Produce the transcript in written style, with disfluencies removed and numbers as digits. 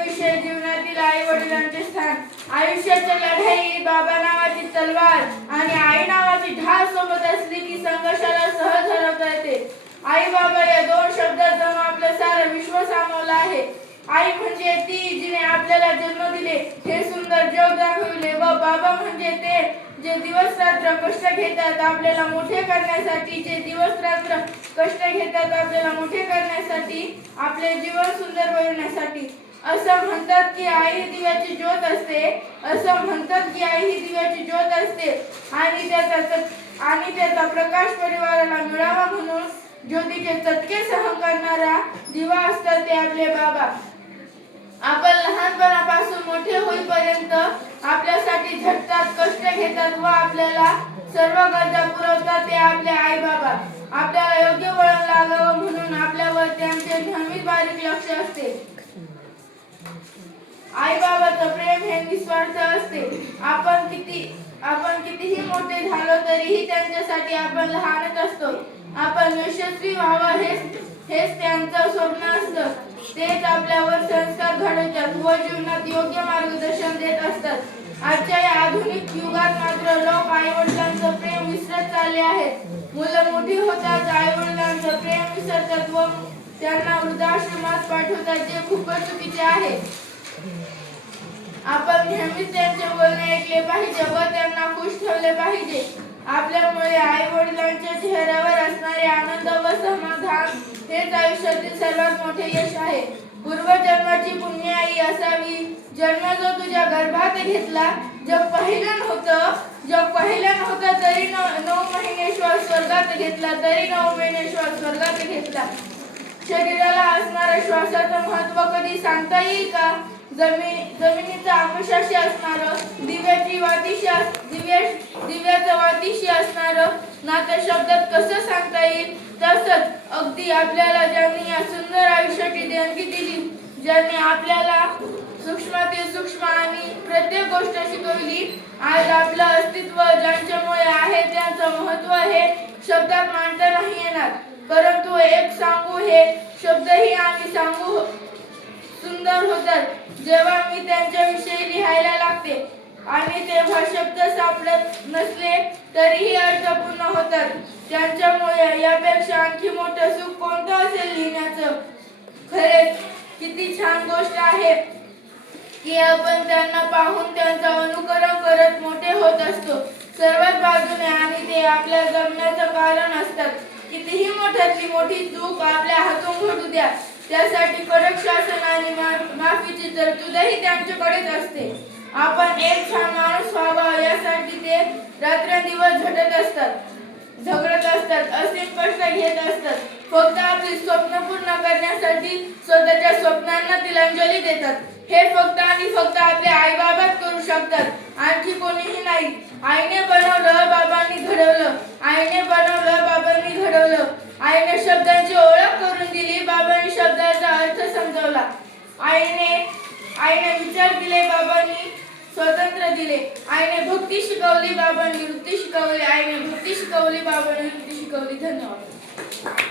विषय जीवनातील आई वडिलांचे स्थान. आयुष्याच्या लढाई बाबा नावाची तलवार आणि आई नावाची ढाल सोबत असली की संघर्षाला सहज हरवता येते. आई बाबा या दोन शब्दात जणू आपलं सारं विश्व सामावलं आहे. आई म्हणजे ती जिने आपल्याला जन्म दिले, हे सुंदर जग दाखविले, व बाबा म्हणजे ते जे दिवस रात्र कष्ट घेतात आपल्याला मोठे करण्यासाठी, जे दिवस रात्र कष्ट घेतात आपल्याला मोठे करण्यासाठी, आपले जीवन सुंदर बनवण्यासाठी. असं म्हणतात की आई ही दिव्याची ज्योत असते, असं म्हणतात की आई ही दिव्याची ज्योत असते आणि त्याचा प्रकाश परिवाराला मिळावा म्हणून ज्योतीचे चटके सहन करणारा दिवा असतात ते आपले बाबा. आपण लहानपणापासून मोठे होईपर्यंत आपल्यासाठी झटतात, कष्ट घेतात व आपल्याला सर्व गरजा पुरवतात ते आपले आई बाबा. आपल्याला योग्य वळण लागावं म्हणून आपल्यावर त्यांचे नेहमी बारीक लक्ष असते. आई बाबाचं प्रेम हे निस्वार्थ असते. आपण कितीही मोठे झालो तरीही त्यांच्यासाठी आपण लहानच असतो. आपण यशस्वी व्हावं हेच त्यांचं स्वप्न असतं. तेच आपल्यावर संस्कार घडवतात व जीवनात योग्य मार्गदर्शन देत असतात. आजच्या या आधुनिक युगात मात्र लोक आई वडिलांचं प्रेम विसरत चालले आहेत. मुलं मोठी होतात, आई वडिलांचं प्रेम विसरतात व त्यांना वृद्धाश्रमात पाठवतात, जे खूपच चुकीचे आहे. आपण नेहमीच त्यांचे बोलणे ऐकले पाहिजे व त्यांना खुश ठेवले पाहिजे. आपल्यामुळे आई वडिलांच्या चेहऱ्यावर असणारे आनंद व समाधान हेच आयुष्यातील सर्वात मोठे यश आहे. पूर्वजन्माची पुण्य आई असावी. जन्म जो तुझ्या गर्भात घेतला, जग पाहिलं नव्हतं तरी 9 महिने श्वास स्वर्गात घेतला, तरी 9 महिने श्वास स्वर्गात घेतला. शरीराला असणाऱ्या श्वासाचं महत्व कधी सांगता येईल का? जमिनीचा आकाशाशी असणारं, दिव्याचं वातीशी असणारं नातं शब्दात कसं सांगता येईल? तसंच अगदी आपल्याला ज्यांनी या सुंदर आयुष्याची देणगी दिली, ज्यांनी आपल्याला सूक्ष्मातील सूक्ष्म आणि प्रत्येक गोष्ट शिकवली, आज आपलं अस्तित्व ज्यांच्यामुळे आहे त्यांचं महत्व हे शब्दात मांडता नाही येणार. परंतु एक सांगू, हे शब्दही आम्ही सांगू सुंदर होतात जेव्हा मी त्यांच्याविषयी लिहायला लागते आणि तेव्हा शब्द सापडत नसले तरीही अर्थपूर्ण होतात. त्यांच्यामुळे यापेक्षा आणखी मोठं सुख कोणतं असेल लिहिण्याचं? खरेच किती छान गोष्ट आहे की आपण त्यांना पाहून त्यांचं अनुकरण करत मोठे होत असतो सर्वात बाजूने, आणि ते आपल्या जगण्याचं कारण असतात. कितीही मोठ्यातली मोठी चूक आपल्या हातून घडू द्या, त्यासाठी कडक शासन आणि माफीची तरतूदही त्यांच्याकडेच असते. आपण एक छान माणूस व्हावा यासाठी ते रात्रंदिवस झटत असतात, झगडत असतात, असीम कष्ट घेत असतात. फक्त आपली स्वप्न पूर्ण करण्यासाठी स्वतःच्या स्वप्नांना तिलांजली देतात. हे फक्त आणि फक्त आपले आई बाबाच करू शकतात, आणखी कोणीही नाही. आईने बनवलं, बाबांनी घडवलं. आईने बनवलं, बाबांनी घडवलं. आईने शब्दांची ओळख करून दिली, बाबांनी शब्दाचा अर्थ समजावला. आईने विचार दिले, बाबांनी स्वातंत्र्य दिले. आईने भक्ती शिकवली, बाबांनी वृत्ती शिकवली. आईने भक्ती शिकवली, बाबांनी वृत्ती शिकवली. धन्यवाद.